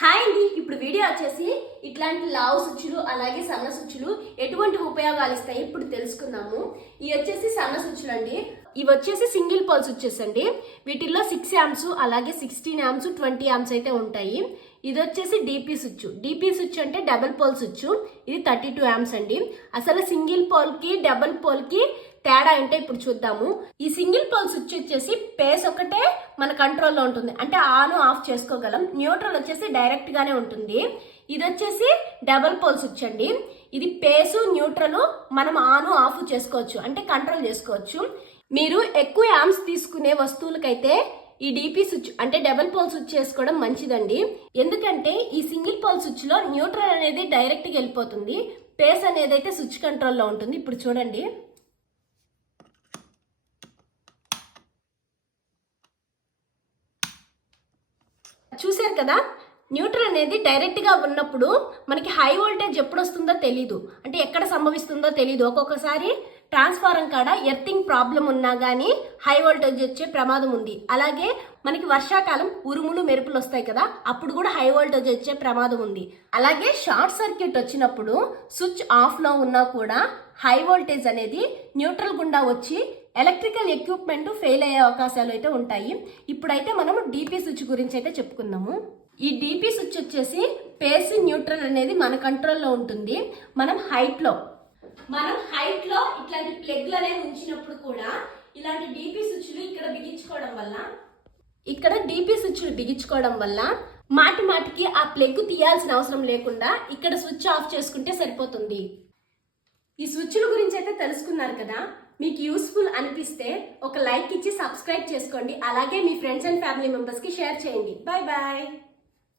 Hi అండి, ఇప్పుడు video వచ్చేసి ఇట్లాంటి లావు స్విచ్లు అలాగే సన్న స్విచ్లు ఎటువంటి ఉపయోగాలు ఇస్తాయి ఇప్పుడు తెలుసుకుందాము. ఇవి వచ్చేసి సన్న స్విచ్లు అండి. ఇవి వచ్చేసి సింగిల్ పోల్ స్విచ్చెస్ అండి. వీటిల్లో 6 amps అలాగే 16 amps 20 amps అయితే ఉంటాయి. ఇది వచ్చేసి డిపి స్విచ్ అంటే డబుల్ పోల్ స్విచ్. ఇది 32 amps అండి. అసలు సింగిల్ పోల్ కి డబుల్ పోల్ కి తేడా అంటే ఇప్పుడు చూద్దాము. ఈ సింగిల్ పోల్ స్విచ్ వచ్చేసి పేస్ ఒకటే మన కంట్రోల్లో ఉంటుంది, అంటే ఆన్ ఆఫ్ చేసుకోగలం. న్యూట్రల్ వచ్చేసి డైరెక్ట్ గానే ఉంటుంది. ఇది వచ్చేసి డబుల్ పోల్ స్విచ్ అండి. ఇది పేసు న్యూట్రల్ మనం ఆన్ ఆఫ్ చేసుకోవచ్చు, అంటే కంట్రోల్ చేసుకోవచ్చు. మీరు ఎక్కువ యాంప్స్ తీసుకునే వస్తువులకైతే ఈ డిపి స్విచ్ అంటే డబుల్ పోల్ స్విచ్ చేసుకోవడం మంచిదండి. ఎందుకంటే ఈ సింగిల్ పోల్ స్విచ్ లో న్యూట్రల్ అనేది డైరెక్ట్ గా వెళ్ళిపోతుంది, పేస్ అనేది అయితే స్విచ్ కంట్రోల్లో ఉంటుంది. ఇప్పుడు చూడండి, చూసారు కదా, న్యూట్రల్ అనేది డైరెక్ట్ గా ఉన్నప్పుడు మనకి హై వోల్టేజ్ ఎప్పుడు వస్తుందో తెలీదు, అంటే ఎక్కడ సంభవిస్తుందో తెలీదు. ఒక్కొక్కసారి ట్రాన్స్ఫారం కాడ ఎర్తింగ్ ప్రాబ్లం ఉన్నా కానీ హై వోల్టేజ్ వచ్చే ప్రమాదం ఉంది. అలాగే మనకి వర్షాకాలం ఉరుములు మెరుపులు వస్తాయి కదా, అప్పుడు కూడా హై వోల్టేజ్ వచ్చే ప్రమాదం ఉంది. అలాగే షార్ట్ సర్క్యూట్ వచ్చినప్పుడు స్విచ్ ఆఫ్ లో ఉన్నా కూడా హై వోల్టేజ్ అనేది న్యూట్రల్ గుండా వచ్చి ఎలక్ట్రికల్ ఎక్విప్మెంట్ ఫెయిల్ అయ్యే అవకాశాలు అయితే ఉంటాయి. ఇప్పుడైతే మనం డిపి స్విచ్ గురించి అయితే చెప్పుకుందాము. ఈ డిపి స్విచ్ వచ్చేసి పేస్ న్యూట్రల్ అనేది మన కంట్రోల్లో ఉంటుంది. మనం హైట్ లో ఇట్లాంటి ప్లగ్లు అనేది ఉంచినప్పుడు కూడా ఇలాంటి డిపి స్విచ్లు ఇక్కడ బిగించుకోవడం వల్ల మాటికి ఆ ప్లగ్ తీయాల్సిన అవసరం లేకుండా ఇక్కడ స్విచ్ ఆఫ్ చేసుకుంటే సరిపోతుంది. ఈ స్విచ్ల గురించి అయితే తెలుసుకున్నారు కదా. మీకు యూస్ఫుల్ అనిపిస్తే ఒక లైక్ ఇచ్చి సబ్స్క్రైబ్ చేసుకోండి. అలాగే మీ ఫ్రెండ్స్ అండ్ ఫ్యామిలీ మెంబర్స్ కి షేర్ చేయండి. Bye bye.